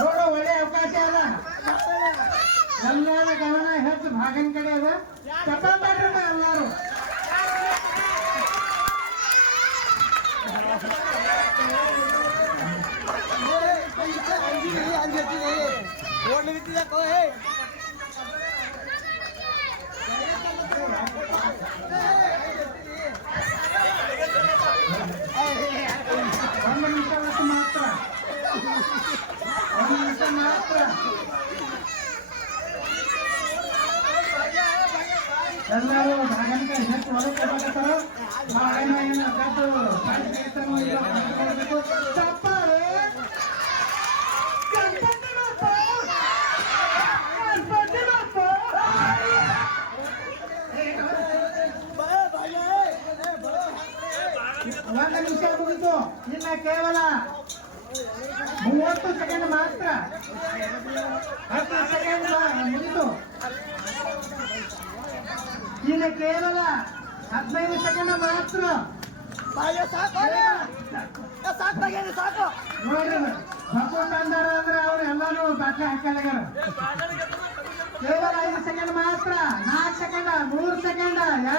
ನೋಡು ಒಳ್ಳೆ ಅವಕಾಶ ಅದ ಎಲ್ಲರ ಗಮನ ಹೆಚ್ಚು ಭಾಗನ್ ಕಡೆ ಅದ ತಪ್ಪ ಮಾಡ್ರಮ್ಮ ಎಲ್ಲಾರು ಎಲ್ಲರೂ ಭಾಗನ್ ಕಡೆ ಹೆಚ್ಚು ಒಳಗೆ ಬರ್ತಾರೆ ಭಾಗನ ಏನು ಅಗ್ಗದ್ದು ಸಾಧ್ಯ ಕೈತನೋ ಇಲ್ಲ ಮಾಡ್ಕೊಳ್ಬೇಕು. ಒಂದು ನಿಮಿಷ ಮುಗಿತು ಇನ್ನ ಕೇವಲ ಮೂವತ್ತು ಸೆಕೆಂಡ್ ಮಾತ್ರ ಹತ್ತು ಸೆಕೆಂಡ್ ಮುಗಿತು ಇನ್ನು ಕೇವಲ ಹದಿನೈದು ಸೆಕೆಂಡ್ ಮಾತ್ರ ನೋಡ್ರಿ ಸಪೋರ್ಟ್ ಅಂದಾರ ಅಂದ್ರೆ ಅವ್ರು ಎಲ್ಲಾನು ದಾಖಲೆ ಹಾಕಲಾಗ್ಯಾರ ಕೇವಲ ಐದು ಸೆಕೆಂಡ್ ಮಾತ್ರ, ನಾಲ್ಕು ಸೆಕೆಂಡ್, ಮೂರು ಸೆಕೆಂಡ್, ಎರಡು